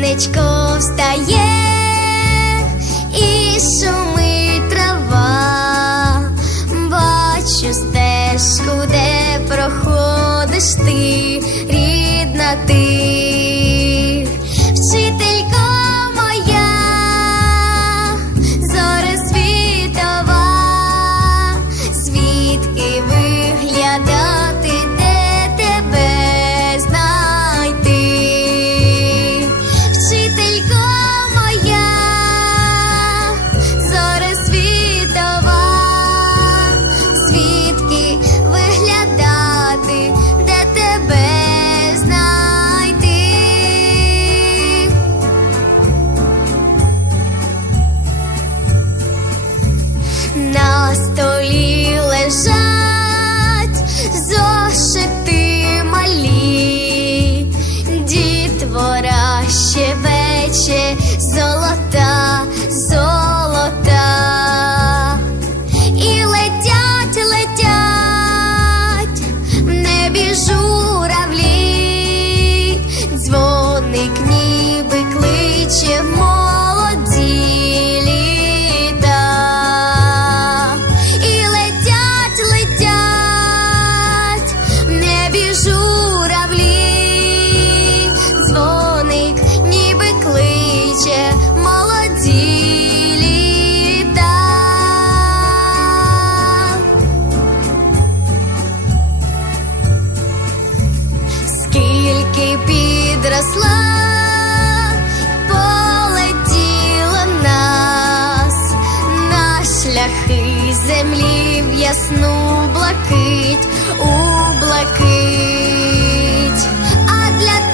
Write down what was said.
сонечко встає і шумить трава, бачу стежку, де проходиш ти, рідна ти, золота, золота, і летять, летять в небі журавлі, дзвоник ніби кличе молоді літа. І летять, летять в небі журавлі, підросла, полетіла нас на шляхи землі в ясну блакить у блакить. А для